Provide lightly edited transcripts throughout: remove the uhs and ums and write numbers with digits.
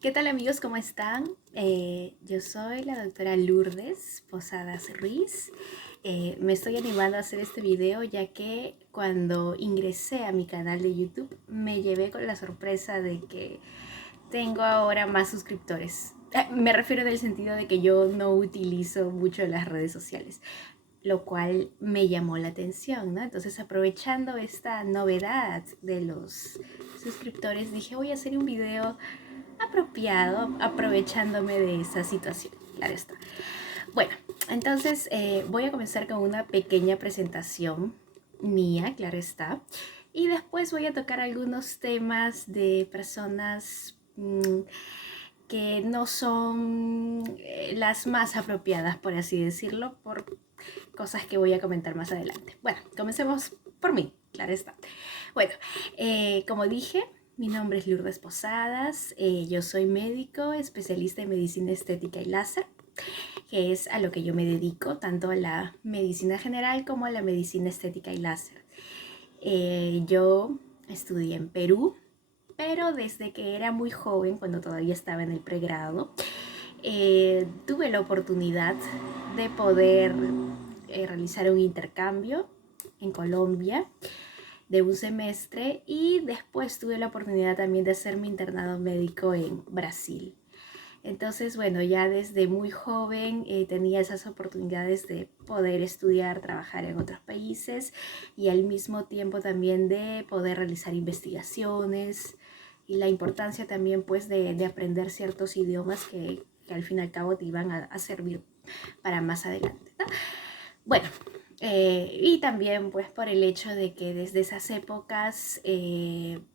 ¿Qué tal amigos? ¿Cómo están? Yo soy la doctora Lourdes Posadas Ruiz. Me estoy animando a hacer este video ya que cuando ingresé a mi canal de YouTube me llevé con la sorpresa de que tengo ahora más suscriptores. Me refiero en el sentido de que yo no utilizo mucho las redes sociales, lo cual me llamó la atención, ¿no? Entonces, aprovechando esta novedad de los suscriptores, dije, voy a hacer un video apropiado, aprovechándome de esa situación. Claro está. Bueno, entonces voy a comenzar con una pequeña presentación mía, claro está. Y después voy a tocar algunos temas de personas que no son las más apropiadas, por así decirlo, por cosas que voy a comentar más adelante. Bueno, comencemos por mí, claro está. Bueno, como dije, mi nombre es Lourdes Posadas, yo soy médico, especialista en medicina estética y láser, que es a lo que yo me dedico, tanto a la medicina general como a la medicina estética y láser. Yo estudié en Perú, pero desde que era muy joven, cuando todavía estaba en el pregrado, tuve la oportunidad de poder realizar un intercambio en Colombia de un semestre y después tuve la oportunidad también de hacer mi internado médico en Brasil. Entonces, bueno, ya desde muy joven tenía esas oportunidades de poder estudiar, trabajar en otros países y al mismo tiempo también de poder realizar investigaciones y la importancia también pues de aprender ciertos idiomas que al fin y al cabo te iban a servir para más adelante, ¿no? Bueno, y también pues por el hecho de que desde esas épocas,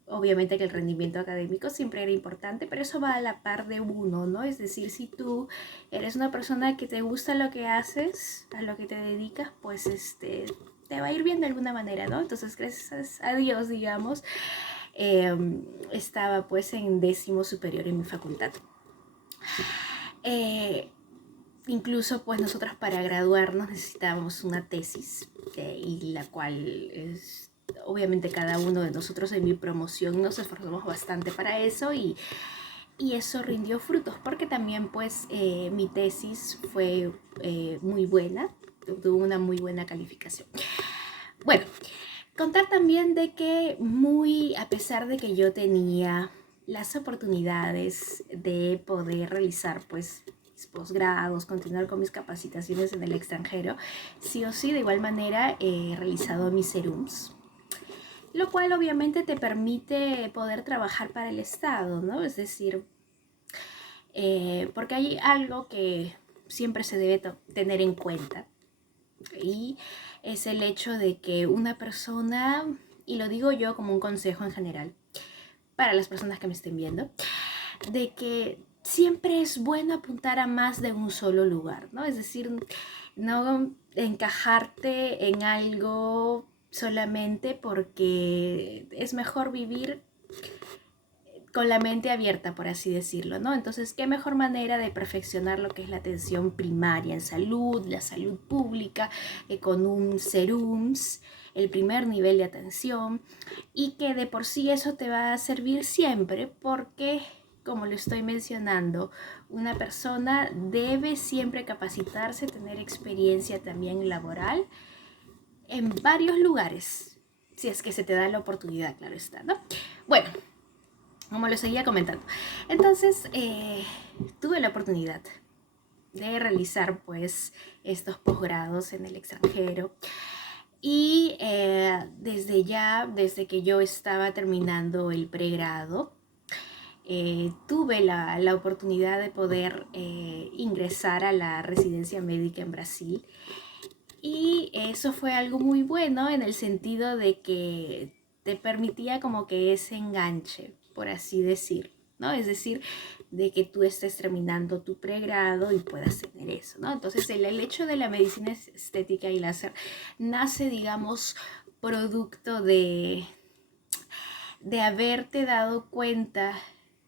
obviamente que el rendimiento académico siempre era importante, pero eso va a la par de uno, ¿no? Es decir, si tú eres una persona que te gusta lo que haces, a lo que te dedicas, pues te va a ir bien de alguna manera, ¿no? Entonces, gracias a Dios, digamos, eh, estaba pues en 10º superior en mi facultad. Eh, Incluso pues nosotros para graduarnos necesitábamos una tesis y la cual es, obviamente cada uno de nosotros en mi promoción nos esforzamos bastante para eso y eso rindió frutos porque también pues mi tesis fue muy buena, tuvo una muy buena calificación. Bueno, contar también de que muy a pesar de que yo tenía las oportunidades de poder realizar pues mis posgrados, continuar con mis capacitaciones en el extranjero, sí o sí de igual manera he realizado mis serums, lo cual obviamente te permite poder trabajar para el Estado, ¿no? Es decir, porque hay algo que siempre se debe tener en cuenta y es el hecho de que una persona, y lo digo yo como un consejo en general, para las personas que me estén viendo, de que siempre es bueno apuntar a más de un solo lugar, ¿no? Es decir, no encajarte en algo solamente porque es mejor vivir con la mente abierta, por así decirlo, ¿no? Entonces, ¿qué mejor manera de perfeccionar lo que es la atención primaria en salud, la salud pública, con un serums, el primer nivel de atención, y que de por sí eso te va a servir siempre porque, como lo estoy mencionando, una persona debe siempre capacitarse, tener experiencia también laboral en varios lugares, si es que se te da la oportunidad, claro está, ¿no? Bueno, como lo seguía comentando. Entonces, tuve la oportunidad de realizar pues estos posgrados en el extranjero y desde que yo estaba terminando el pregrado, tuve la oportunidad de poder ingresar a la residencia médica en Brasil y eso fue algo muy bueno en el sentido de que te permitía como que ese enganche, por así decirlo, ¿no? Es decir, de que tú estés terminando tu pregrado y puedas tener eso, ¿no? Entonces el hecho de la medicina estética y láser nace, digamos, producto de haberte dado cuenta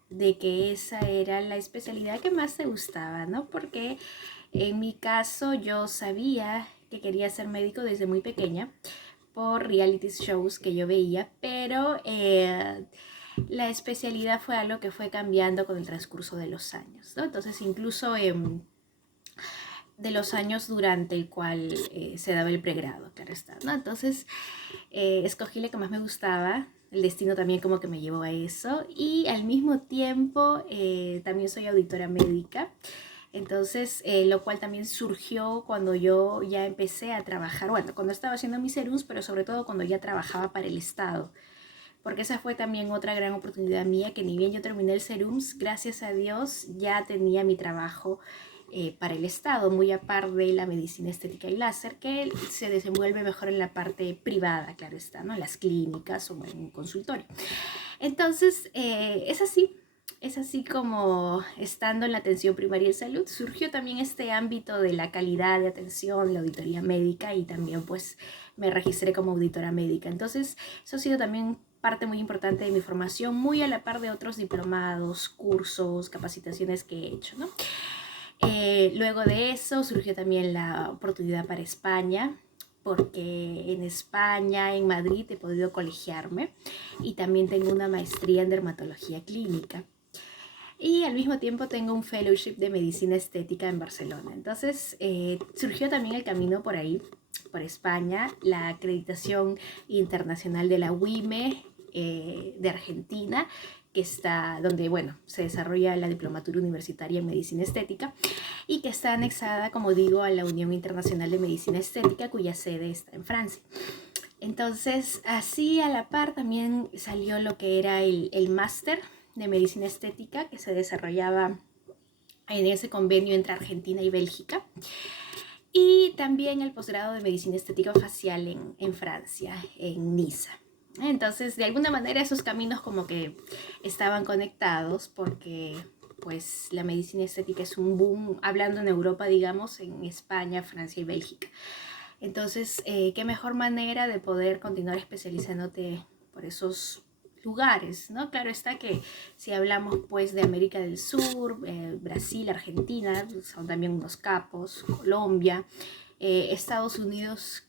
de que esa era la especialidad que más te gustaba, ¿no? Porque en mi caso yo sabía que quería ser médico desde muy pequeña por reality shows que yo veía, pero la especialidad fue algo que fue cambiando con el transcurso de los años, ¿no? Entonces, incluso de los años durante el cual se daba el pregrado, claro está, ¿no? Entonces, escogí lo que más me gustaba. El destino también como que me llevó a eso. Y al mismo tiempo también soy auditora médica. Entonces, lo cual también surgió cuando yo ya empecé a trabajar, bueno, cuando estaba haciendo mis serums, pero sobre todo cuando ya trabajaba para el Estado. Porque esa fue también otra gran oportunidad mía, que ni bien yo terminé el serums, gracias a Dios ya tenía mi trabajo para el Estado, muy aparte de la medicina estética y láser, que se desenvuelve mejor en la parte privada, claro está, ¿no? En las clínicas o en un consultorio. Entonces, es así como estando en la atención primaria de salud, surgió también este ámbito de la calidad de atención, la auditoría médica, y también pues me registré como auditora médica. Entonces, eso ha sido también parte muy importante de mi formación, muy a la par de otros diplomados, cursos, capacitaciones que he hecho, ¿no? Luego de eso surgió también la oportunidad para España, porque en España, en Madrid, he podido colegiarme y también tengo una maestría en dermatología clínica. Y al mismo tiempo tengo un fellowship de medicina estética en Barcelona. Entonces surgió también el camino por ahí, por España, la acreditación internacional de la WIME de Argentina, que está donde, bueno, se desarrolla la diplomatura universitaria en medicina estética y que está anexada, como digo, a la Unión Internacional de Medicina Estética, cuya sede está en Francia. Entonces, así a la par también salió lo que era el máster de medicina estética, que se desarrollaba en ese convenio entre Argentina y Bélgica, y también el posgrado de medicina estética facial en Francia, en Niza. Entonces, de alguna manera esos caminos como que estaban conectados, porque pues la medicina estética es un boom, hablando en Europa, digamos, en España, Francia y Bélgica. Entonces, qué mejor manera de poder continuar especializándote por esos lugares, ¿no? Claro está que si hablamos pues de América del Sur, Brasil, Argentina, son también unos capos, Colombia, Estados Unidos,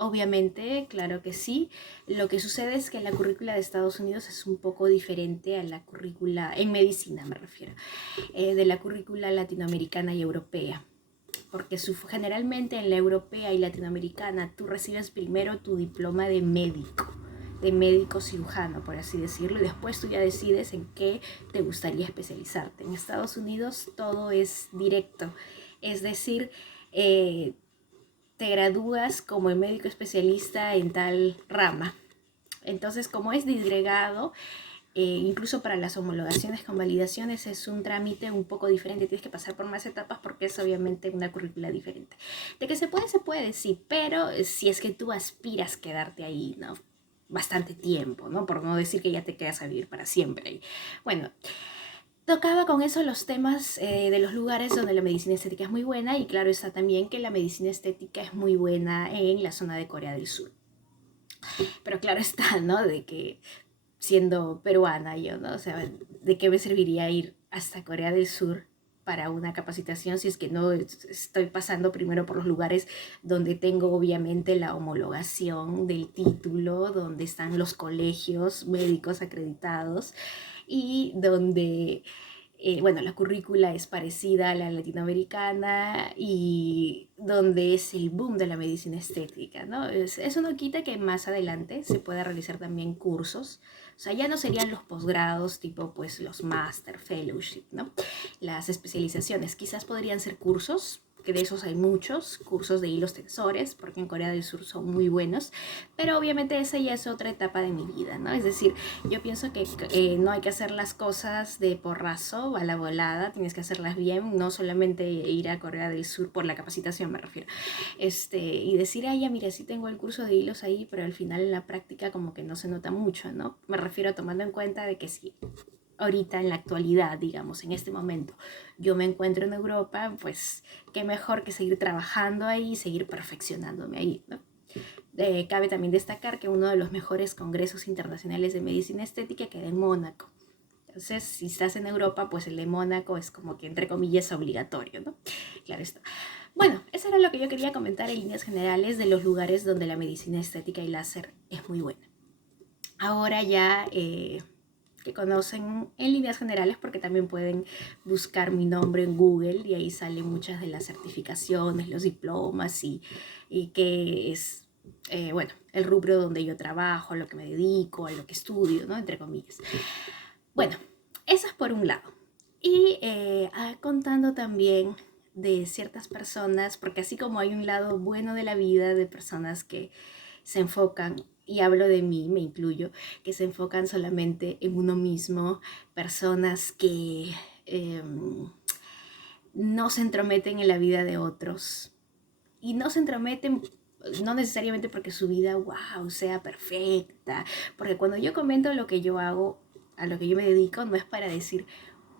obviamente, claro que sí. Lo que sucede es que la currícula de Estados Unidos es un poco diferente a la currícula, en medicina me refiero, de la currícula latinoamericana y europea, porque generalmente en la europea y latinoamericana tú recibes primero tu diploma de médico cirujano, por así decirlo, y después tú ya decides en qué te gustaría especializarte. En Estados Unidos todo es directo, es decir, te gradúas como médico especialista en tal rama. Entonces, como es disgregado, incluso para las homologaciones con validaciones es un trámite un poco diferente, tienes que pasar por más etapas porque es obviamente una currícula diferente. De que se puede, sí, pero si es que tú aspiras a quedarte ahí, ¿no? Bastante tiempo, ¿no? Por no decir que ya te quedas a vivir para siempre ahí. Bueno, tocaba con eso los temas de los lugares donde la medicina estética es muy buena, y claro está también que la medicina estética es muy buena en la zona de Corea del Sur. Pero claro está, ¿no? De que siendo peruana yo, ¿no? O sea, ¿de qué me serviría ir hasta Corea del Sur para una capacitación si es que no estoy pasando primero por los lugares donde tengo obviamente la homologación del título, donde están los colegios médicos acreditados y donde bueno, la currícula es parecida a la latinoamericana y donde es el boom de la medicina estética, ¿no? Eso no quita que más adelante se pueda realizar también cursos, o sea, ya no serían los posgrados tipo pues los master, fellowship, ¿no? Las especializaciones, quizás podrían ser cursos, que de esos hay muchos, cursos de hilos tensores, porque en Corea del Sur son muy buenos, pero obviamente esa ya es otra etapa de mi vida, ¿no? Es decir, yo pienso que no hay que hacer las cosas de porrazo, a la volada, tienes que hacerlas bien, no solamente ir a Corea del Sur por la capacitación, me refiero, y decir, ay, ya mira, sí tengo el curso de hilos ahí, pero al final en la práctica como que no se nota mucho, ¿no? Me refiero tomando en cuenta de que sí, ahorita en la actualidad, digamos, en este momento, yo me encuentro en Europa, pues qué mejor que seguir trabajando ahí y seguir perfeccionándome ahí, ¿no? Cabe también destacar que uno de los mejores congresos internacionales de medicina estética queda en Mónaco. Entonces, si estás en Europa, pues el de Mónaco es como que, entre comillas, obligatorio, ¿no? Claro está. Bueno, eso era lo que yo quería comentar en líneas generales de los lugares donde la medicina estética y láser es muy buena. Ahora ya que conocen en líneas generales, porque también pueden buscar mi nombre en Google y ahí salen muchas de las certificaciones, los diplomas y qué es, bueno, el rubro donde yo trabajo, a lo que me dedico, a lo que estudio, ¿no? Entre comillas. Bueno, eso es por un lado. Y contando también de ciertas personas, porque así como hay un lado bueno de la vida de personas que se enfocan, y hablo de mí, me incluyo, que se enfocan solamente en uno mismo, personas que no se entrometen en la vida de otros. Y no se entrometen no necesariamente porque su vida, wow, sea perfecta, porque cuando yo comento lo que yo hago, a lo que yo me dedico, no es para decir,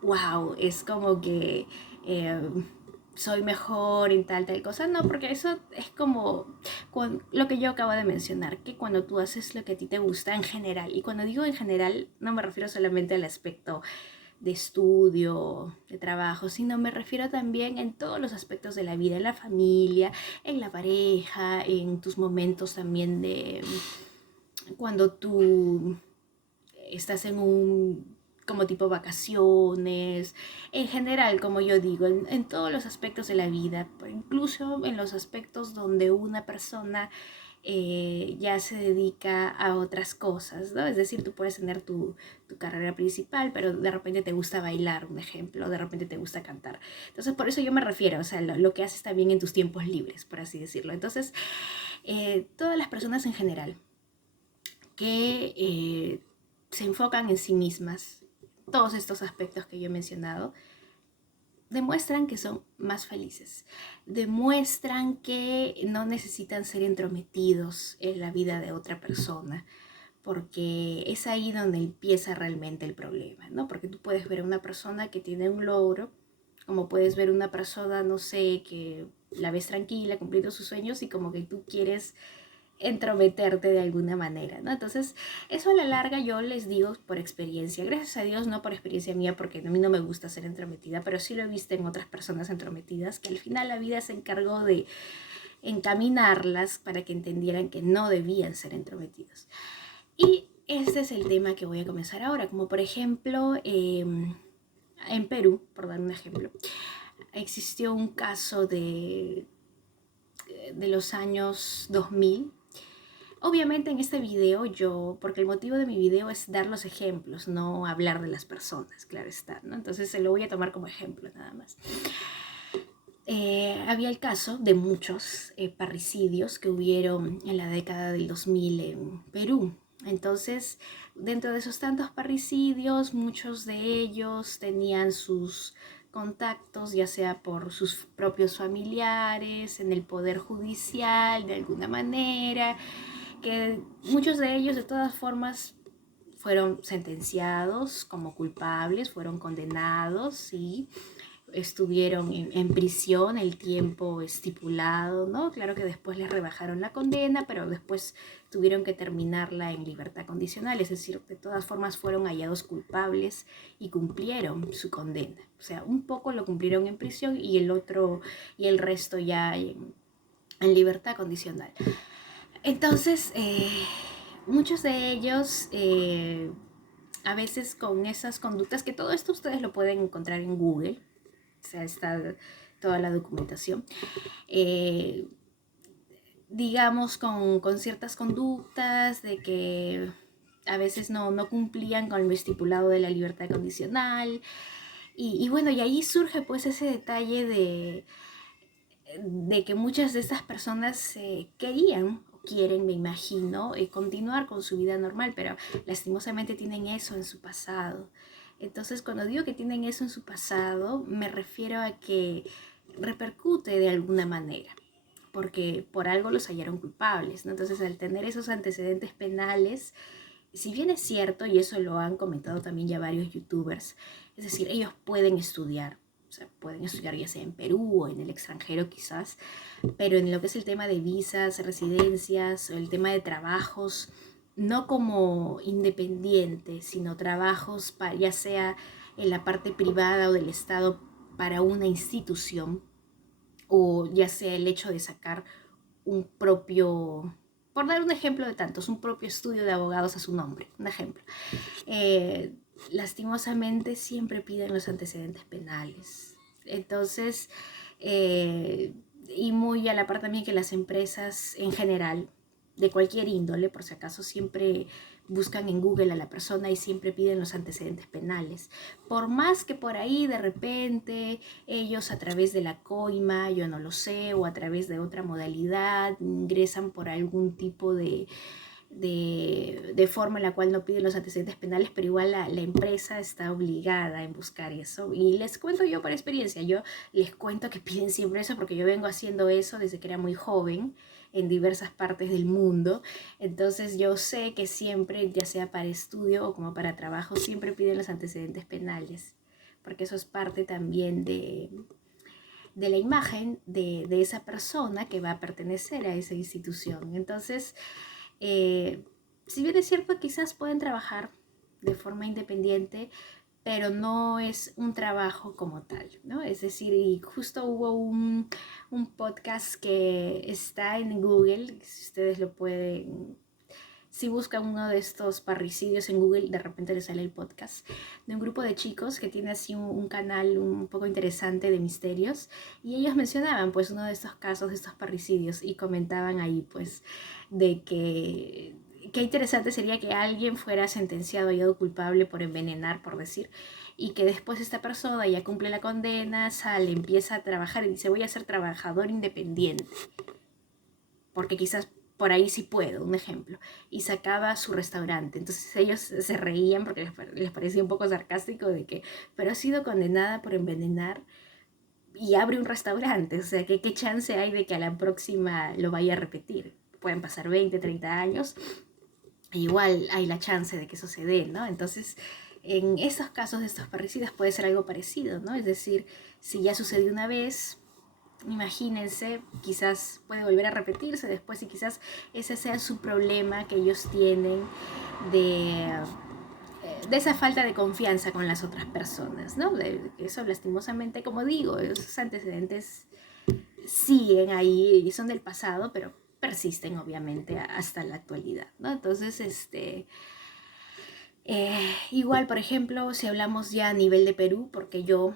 wow, es como que eh, soy mejor en tal cosa, no, porque eso es como lo que yo acabo de mencionar, que cuando tú haces lo que a ti te gusta en general, y cuando digo en general, no me refiero solamente al aspecto de estudio, de trabajo, sino me refiero también en todos los aspectos de la vida, en la familia, en la pareja, en tus momentos también de cuando tú estás en un como tipo vacaciones, en general, como yo digo, en todos los aspectos de la vida, incluso en los aspectos donde una persona ya se dedica a otras cosas, ¿no? Es decir, tú puedes tener tu carrera principal, pero de repente te gusta bailar, un ejemplo, de repente te gusta cantar. Entonces, por eso yo me refiero, o sea, lo que haces también en tus tiempos libres, por así decirlo. Entonces, todas las personas en general que se enfocan en sí mismas, todos estos aspectos que yo he mencionado, demuestran que son más felices, demuestran que no necesitan ser entrometidos en la vida de otra persona, porque es ahí donde empieza realmente el problema, ¿no? Porque tú puedes ver a una persona que tiene un logro, como puedes ver una persona, no sé, que la ves tranquila, cumpliendo sus sueños y como que tú quieres entrometerte de alguna manera, ¿no? Entonces, eso a la larga yo les digo por experiencia, gracias a Dios no por experiencia mía, porque a mí no me gusta ser entrometida, pero sí lo he visto en otras personas entrometidas, que al final la vida se encargó de encaminarlas para que entendieran que no debían ser entrometidos. Y este es el tema que voy a comenzar ahora, como por ejemplo, en Perú, por dar un ejemplo, existió un caso de los años 2000. Obviamente en este video porque el motivo de mi video es dar los ejemplos, no hablar de las personas, claro está, ¿no? Entonces se lo voy a tomar como ejemplo nada más. Había el caso de muchos parricidios que hubieron en la década del 2000 en Perú. Entonces, dentro de esos tantos parricidios, muchos de ellos tenían sus contactos, ya sea por sus propios familiares, en el poder judicial, de alguna manera, que muchos de ellos de todas formas fueron sentenciados como culpables, fueron condenados y estuvieron en prisión el tiempo estipulado, ¿no? Claro que después les rebajaron la condena, pero después tuvieron que terminarla en libertad condicional, es decir, de todas formas fueron hallados culpables y cumplieron su condena. O sea, un poco lo cumplieron en prisión y el resto ya en libertad condicional. Entonces, muchos de ellos, a veces con esas conductas, que todo esto ustedes lo pueden encontrar en Google, o sea, está toda la documentación, digamos con ciertas conductas de que a veces no cumplían con lo estipulado de la libertad condicional, y bueno, y ahí surge pues ese detalle de que muchas de estas personas querían o quieren, me imagino, continuar con su vida normal, pero lastimosamente tienen eso en su pasado. Entonces, cuando digo que tienen eso en su pasado, me refiero a que repercute de alguna manera, porque por algo los hallaron culpables, ¿no? Entonces, al tener esos antecedentes penales, si bien es cierto, y eso lo han comentado también ya varios youtubers, es decir, ellos pueden estudiar, o sea, pueden estudiar ya sea en Perú o en el extranjero quizás, pero en lo que es el tema de visas, residencias, o el tema de trabajos, no como independientes, sino trabajos ya sea en la parte privada o del Estado para una institución, o ya sea el hecho de sacar un propio, por dar un ejemplo de tantos, un propio estudio de abogados a su nombre, un ejemplo. lastimosamente siempre piden los antecedentes penales. Entonces, y muy a la par también que las empresas en general, de cualquier índole, por si acaso, siempre buscan en Google a la persona y siempre piden los antecedentes penales. Por más que por ahí de repente ellos a través de la coima, yo no lo sé, o a través de otra modalidad, ingresan por algún tipo de forma en la cual no piden los antecedentes penales, pero igual la empresa está obligada en buscar eso. Y les cuento yo por experiencia, yo les cuento que piden siempre eso porque yo vengo haciendo eso desde que era muy joven en diversas partes del mundo. Entonces yo sé que siempre, ya sea para estudio o como para trabajo, siempre piden los antecedentes penales, porque eso es parte también de la imagen de esa persona que va a pertenecer a esa institución. Entonces, eh, si bien es cierto, quizás pueden trabajar de forma independiente, pero no es un trabajo como tal, ¿no? Es decir, y justo hubo un podcast que está en Google, si ustedes lo pueden, si buscan uno de estos parricidios en Google, de repente les sale el podcast, de un grupo de chicos que tiene así un canal un poco interesante de misterios, y ellos mencionaban pues uno de estos casos, de estos parricidios, y comentaban ahí pues de que qué interesante sería que alguien fuera sentenciado y hallado culpable por envenenar, por decir, y que después esta persona ya cumple la condena, sale, empieza a trabajar y dice voy a ser trabajador independiente, porque quizás por ahí sí puedo, un ejemplo, y sacaba su restaurante. Entonces ellos se reían porque les parecía un poco sarcástico de que, pero ha sido condenada por envenenar y abre un restaurante, o sea, ¿qué chance hay de que a la próxima lo vaya a repetir? Pueden pasar 20, 30 años, e igual hay la chance de que eso se dé, ¿no? Entonces, en estos casos de estos parricidas puede ser algo parecido, ¿no? Es decir, si ya sucedió una vez, imagínense, quizás puede volver a repetirse después y quizás ese sea su problema que ellos tienen de esa falta de confianza con las otras personas, ¿no? Eso lastimosamente, como digo, esos antecedentes siguen ahí y son del pasado, pero persisten obviamente hasta la actualidad, ¿no? Entonces, igual, por ejemplo, si hablamos ya a nivel de Perú, porque yo,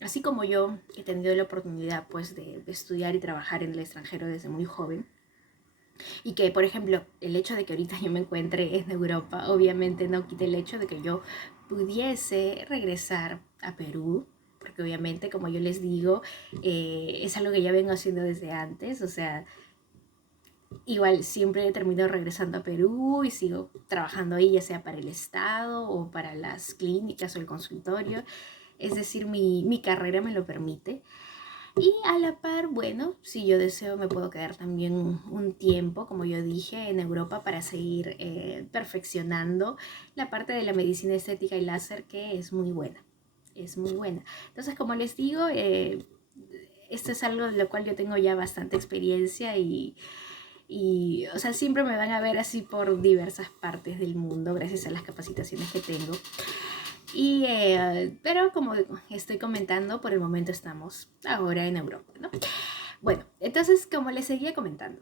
así como yo he tenido la oportunidad pues de estudiar y trabajar en el extranjero desde muy joven, y que, por ejemplo, el hecho de que ahorita yo me encuentre en Europa, obviamente no quita el hecho de que yo pudiese regresar a Perú, porque obviamente, como yo les digo, es algo que ya vengo haciendo desde antes, o sea, igual siempre he terminado regresando a Perú y sigo trabajando ahí, ya sea para el Estado o para las clínicas o el consultorio, es decir, mi carrera me lo permite. Y a la par, bueno, si yo deseo me puedo quedar también un tiempo, como yo dije, en Europa para seguir perfeccionando la parte de la medicina estética y láser que es muy buena, es muy buena. Entonces, como les digo, esto es algo de lo cual yo tengo ya bastante experiencia y, o sea, siempre me van a ver así por diversas partes del mundo gracias a las capacitaciones que tengo. Pero como estoy comentando, por el momento estamos ahora en Europa, ¿no? Bueno, entonces, como les seguía comentando,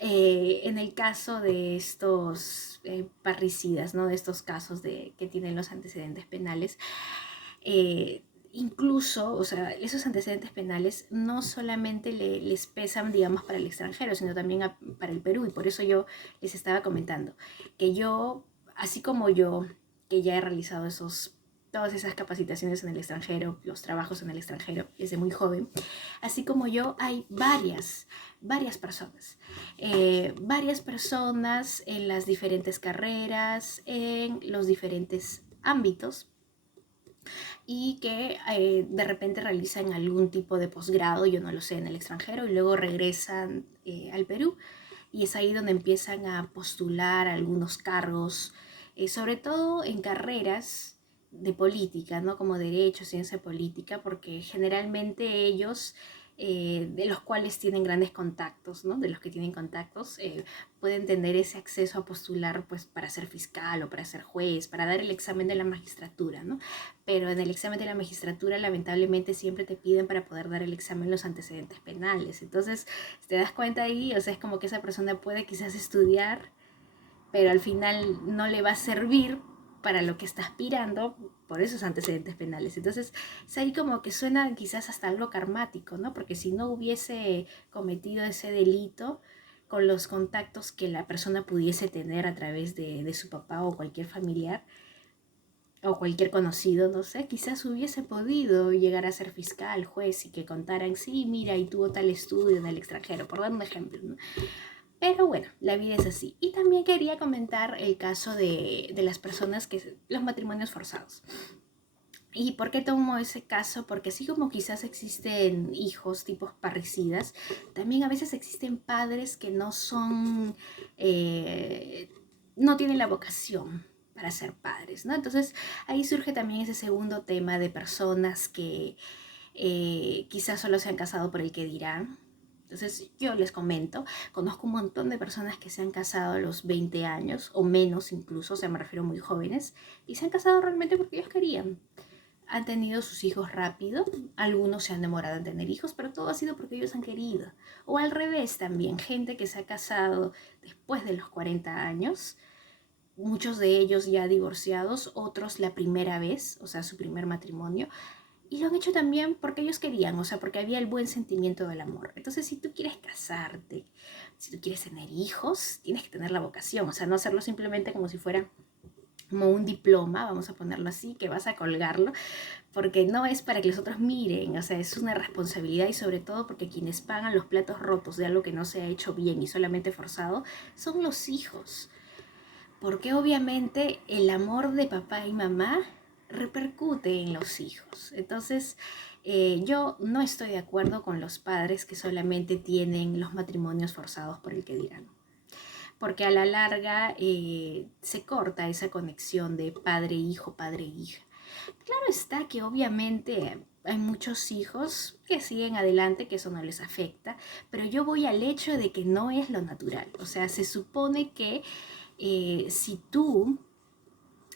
en el caso de estos parricidas, ¿no? De estos casos que tienen los antecedentes penales, incluso, o sea, esos antecedentes penales no solamente les pesan, digamos, para el extranjero, sino también para el Perú. Y por eso yo les estaba comentando que yo, así como yo, que ya he realizado todas esas capacitaciones en el extranjero, los trabajos en el extranjero desde muy joven, así como yo, hay varias personas en las diferentes carreras, en los diferentes ámbitos y que de repente realizan algún tipo de posgrado, yo no lo sé, en el extranjero y luego regresan al Perú y es ahí donde empiezan a postular algunos cargos, sobre todo en carreras de política, ¿no? Como derecho, ciencia política, porque generalmente ellos, de los cuales tienen grandes contactos, ¿no? De los que tienen contactos, pueden tener ese acceso a postular pues para ser fiscal o para ser juez, para dar el examen de la magistratura, ¿no? Pero en el examen de la magistratura lamentablemente siempre te piden para poder dar el examen los antecedentes penales. Entonces, te das cuenta ahí, o sea, es como que esa persona puede quizás estudiar, pero al final no le va a servir para lo que está aspirando por esos antecedentes penales. Entonces, es ahí como que suena quizás hasta algo karmático, ¿no? Porque si no hubiese cometido ese delito con los contactos que la persona pudiese tener a través de su papá o cualquier familiar, o cualquier conocido, no sé, quizás hubiese podido llegar a ser fiscal, juez y que contaran, sí, mira, y tuvo tal estudio en el extranjero, por dar un ejemplo, ¿no? Pero bueno, la vida es así. Y también quería comentar el caso de las personas los matrimonios forzados. ¿Y por qué tomo ese caso? Porque así como quizás existen hijos tipos parricidas, también a veces existen padres que no son, no tienen la vocación para ser padres, ¿no? Entonces ahí surge también ese segundo tema de personas que quizás solo se han casado por el que dirán. Entonces yo les comento, conozco un montón de personas que se han casado a los 20 años o menos incluso, o sea, me refiero a muy jóvenes, y se han casado realmente porque ellos querían. Han tenido sus hijos rápido, algunos se han demorado en tener hijos, pero todo ha sido porque ellos han querido. O al revés también, gente que se ha casado después de los 40 años, muchos de ellos ya divorciados, otros la primera vez, o sea, su primer matrimonio, y lo han hecho también porque ellos querían, o sea, porque había el buen sentimiento del amor. Entonces, si tú quieres casarte, si tú quieres tener hijos, tienes que tener la vocación, o sea, no hacerlo simplemente como si fuera como un diploma, vamos a ponerlo así, que vas a colgarlo, porque no es para que los otros miren, o sea, es una responsabilidad y sobre todo porque quienes pagan los platos rotos de algo que no se ha hecho bien y solamente forzado son los hijos, porque obviamente el amor de papá y mamá repercute en los hijos. Entonces, yo no estoy de acuerdo con los padres que solamente tienen los matrimonios forzados por el que dirán, porque a la larga se corta esa conexión de padre-hijo, padre-hija. Claro está que obviamente hay muchos hijos que siguen adelante, que eso no les afecta, pero yo voy al hecho de que no es lo natural. O sea, se supone que si tú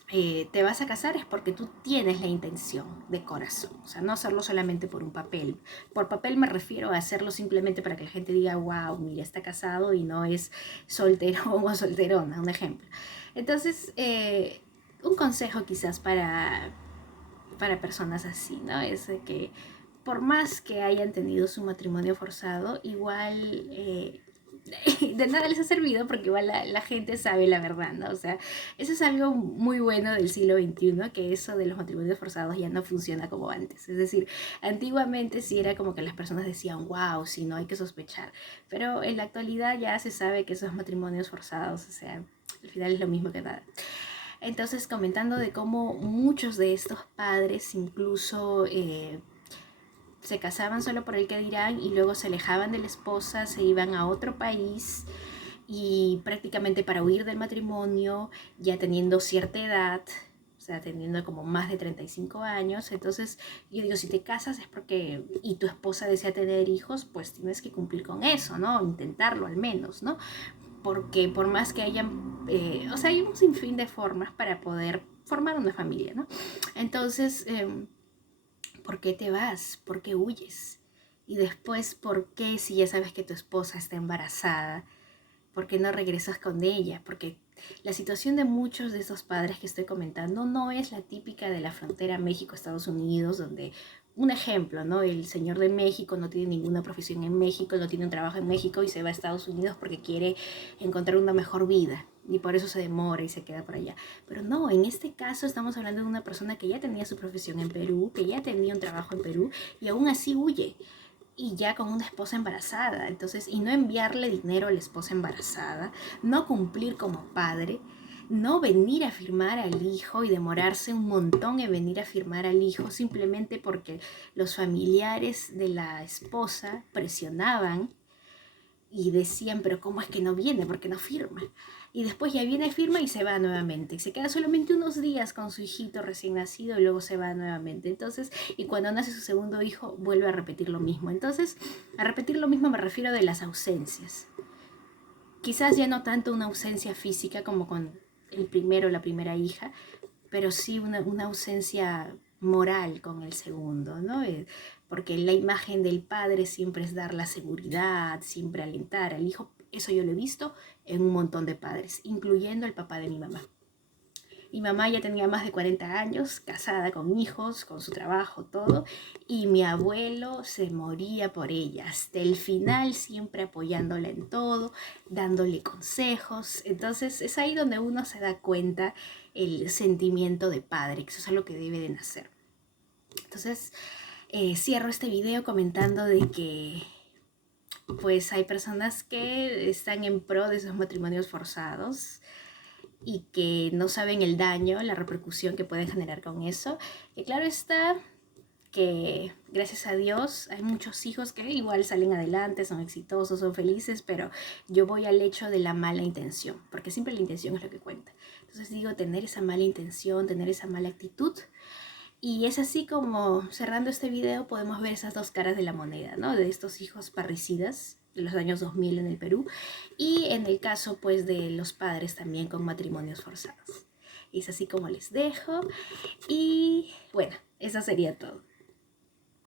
te vas a casar es porque tú tienes la intención de corazón, o sea, no hacerlo solamente por un papel. Por papel me refiero a hacerlo simplemente para que la gente diga, wow, mira, está casado y no es solterón o solterona, un ejemplo. Entonces, un consejo quizás para personas así, ¿no? Es de que por más que hayan tenido su matrimonio forzado, igual de nada les ha servido porque igual la gente sabe la verdad, ¿no? O sea, eso es algo muy bueno del siglo XXI, que eso de los matrimonios forzados ya no funciona como antes. Es decir, antiguamente sí era como que las personas decían, wow, sí, no hay que sospechar, pero en la actualidad ya se sabe que esos matrimonios forzados, o sea, al final es lo mismo que nada. Entonces, comentando de cómo muchos de estos padres incluso se casaban solo por el que dirán y luego se alejaban de la esposa, se iban a otro país y prácticamente para huir del matrimonio, ya teniendo cierta edad, o sea, teniendo como más de 35 años, entonces yo digo, si te casas es porque, y tu esposa desea tener hijos, pues tienes que cumplir con eso, ¿no? Intentarlo al menos, ¿no? Porque por más que hayan, o sea, hay un sinfín de formas para poder formar una familia, ¿no? Entonces, ¿por qué te vas? ¿Por qué huyes? Y después, ¿por qué si ya sabes que tu esposa está embarazada? ¿Por qué no regresas con ella? Porque la situación de muchos de estos padres que estoy comentando no es la típica de la frontera México-Estados Unidos, donde, un ejemplo, ¿no? El señor de México no tiene ninguna profesión en México, no tiene un trabajo en México y se va a Estados Unidos porque quiere encontrar una mejor vida y por eso se demora y se queda por allá. Pero no, en este caso estamos hablando de una persona que ya tenía su profesión en Perú, que ya tenía un trabajo en Perú y aún así huye y ya con una esposa embarazada. Entonces, y no enviarle dinero a la esposa embarazada, no cumplir como padre, no venir a firmar al hijo y demorarse un montón en venir a firmar al hijo simplemente porque los familiares de la esposa presionaban y decían, pero ¿cómo es que no viene? ¿Por qué no firma? Y después ya viene, firma y se va nuevamente. Y se queda solamente unos días con su hijito recién nacido y luego se va nuevamente. Entonces, y cuando nace su segundo hijo, vuelve a repetir lo mismo. Entonces, a repetir lo mismo me refiero de las ausencias. Quizás ya no tanto una ausencia física como con el primero o la primera hija, pero sí una ausencia moral con el segundo, ¿no? Porque la imagen del padre siempre es dar la seguridad, siempre alentar al hijo. Eso yo lo he visto en un montón de padres, incluyendo el papá de mi mamá. Mi mamá ya tenía más de 40 años, casada con hijos, con su trabajo, todo, y mi abuelo se moría por ella, hasta el final, siempre apoyándola en todo, dándole consejos. Entonces es ahí donde uno se da cuenta el sentimiento de padre, que eso es algo que debe de nacer. Entonces cierro este video comentando de que pues hay personas que están en pro de esos matrimonios forzados y que no saben el daño, la repercusión que pueden generar con eso. Y claro está que gracias a Dios hay muchos hijos que igual salen adelante, son exitosos, son felices, pero yo voy al hecho de la mala intención, porque siempre la intención es lo que cuenta. Entonces digo, tener esa mala intención, tener esa mala actitud. Y es así como, cerrando este video, podemos ver esas dos caras de la moneda, ¿no? De estos hijos parricidas de los años 2000 en el Perú, y en el caso, pues, de los padres también con matrimonios forzados. Y es así como les dejo, y bueno, eso sería todo.